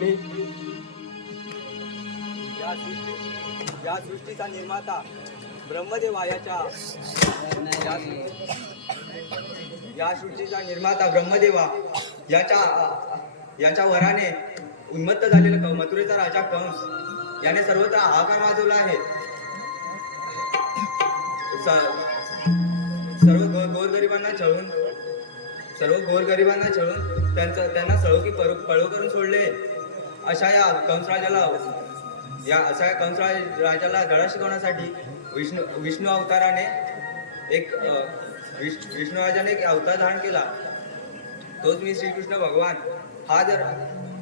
मी या सृष्टी या सृष्टीचा निर्माता ब्रह्मदेवायाच्या या- सृष्टीचा निर्माता ब्रह्मदेवा याच्या याच्या वराने उन्मत्त झालेला मथुरेचा राजा कंस. याने सर्वत्र हाहाकार वाजवला आहे. सर्व गोरगरिबांना छळून सर्व गोरगरिबांना छळून त्यांचं त्यांना सळोकी पळो पळो करून सोडले. अशा या कंसराजाला या अशा या कंसराज राजाला धडा शिकवण्यासाठी विष्णू विष्णू अवताराने एक विष विष्णू राजाने एक अवतार धारण केला. तोच मी श्रीकृष्ण भगवान. हा जर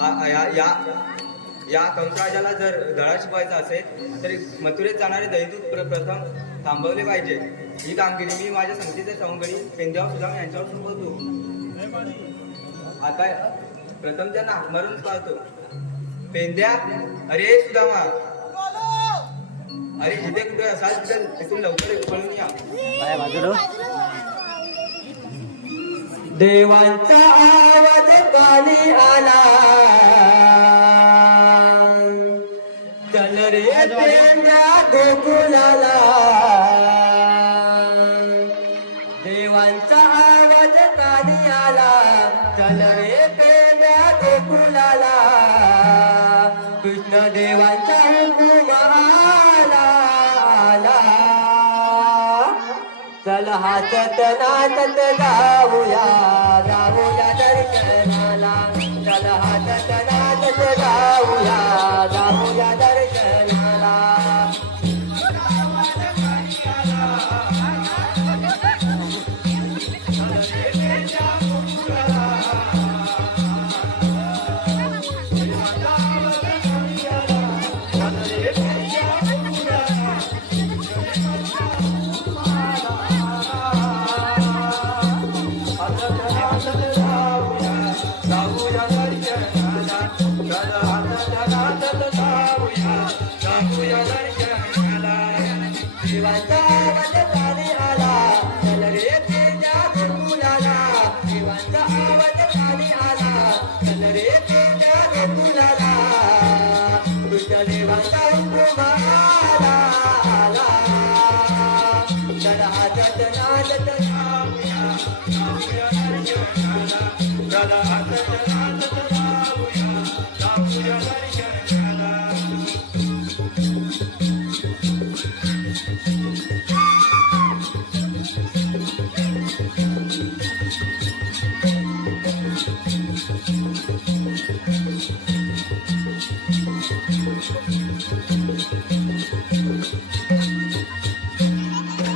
हा- या या या कंसराजाला जर धडा शिकवायचा असेल तर मथुरेत जाणारे दैदूत प्र प्रथम थांबवले पाहिजे. ही कामगिरी मी माझ्या संगतीचे सवंगडी पेंद्यावर सुद्धा यांच्यावर सोबतो आता प्रथम त्यांना मरून पाहतो पेंद्या? अरे सुदामा. अरे जिथे कुठे असाल तिथे तिथून लवकर पळून या. काय बाजूला? देवांचा आवाज कानी आला. चल रे पेंड्या गोकुलाला देवांचा आवाज कानी आला. चल चल हातत नाचत जाऊया जाऊया दर्शनाला. चल हातत नाचत जाऊया जाऊया दर्शन देवाचा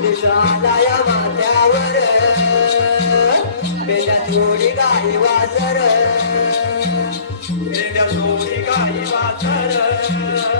विशालाया माथ्यावर पेंड्यात गोडी गाई वासर पेंड्यात थोडी गाई वासर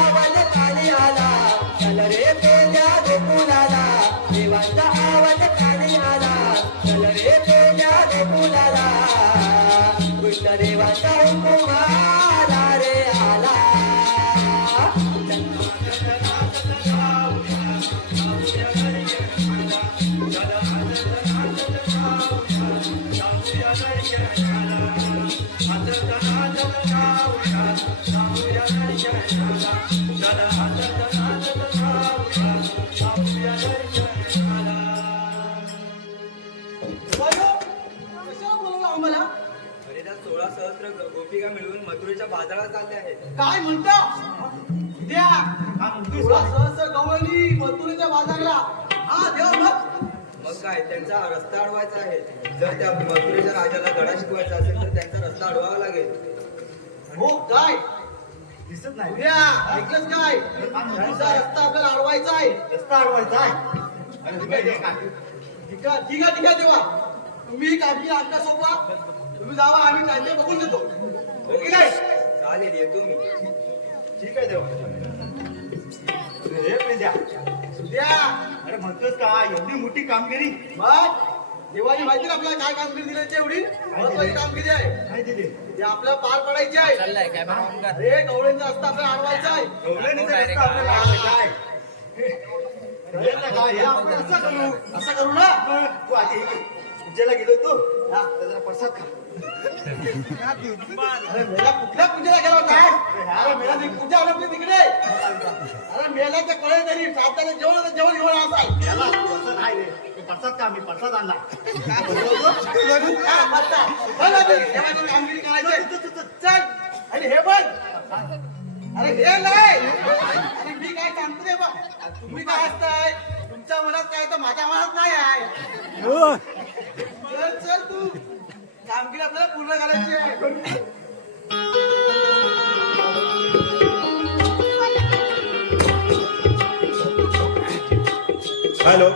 देवाचा हुकुम आला रे आला. अरे त्या सोळा सहस्त्र ग- गोपिका मिळून मथुरेच्या बाजारात चालले आहेत. काय म्हणता? द्या. सोळा सहस्र गवळणी मथुरेच्या बाजारला. हा देवा मग मग काय त्यांचा रस्ता अडवायचा आहे. जर त्या मथुरेच्या राजाला धडा शिकवायचा असेल तर त्यांचा रस्ता अडवावा लागेल. हो काय? दिसत नाही. उद्या ऐकलंच काय? तुमचा रस्ता आपल्याला अडवायचा आहे. रस्ता अडवायचा आहे? ठीक आहे ठीक आहे ठीक आहे तेव्हा तुम्ही कामगिरी आमच्या सोबवा तुम्ही जावा आम्ही काय ते बघून देतो हो की नाही चालेल येतो मी ठीक आहे देवा हे उद्या अरे म्हणतोस का एवढी मोठी कामगिरी मग देवानी माहिती ना आपल्याला काय कामगिरी दिली ते एवढी महत्वाची कामगिरी आहे नाही दिली ते आपल्याला पार पडायची आहे अरे गवळींचा रस्ता आपल्याला अडवायचा आहे गवळणीचा रस्ता आपल्याला अडवायचा आहे. हे असं करू असं करू ना तू आधी पूजेला गेलो तू हा, जरा प्रसाद खा. अरे मेला कुठल्या पूजेला गेला होता? अरे मेला ती पूजा होती तिकडे? अरे मेला ते कळे तरी साताला जेवण जेवण घेऊन असाल. याला प्रसाद आहे रे. ते प्रसाद का मी प्रसाद आणला. हा, कामगिरी करायची. चल आणि हे बघ. अरे हे नाही अरे मी काय सांगतो ते बघ. तुम्ही काय असताय? तुमच्या मनात काय तर माझ्या मनात नाही आहे. चल चल तू. कामगिरी आपल्याला पूर्ण करायची आहे. हॅलो.